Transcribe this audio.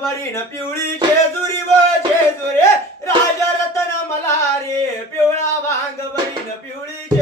भांग पिवळी जेजुरी व जेजुरे. मला रे पिवळा भांग बरीन पिवळी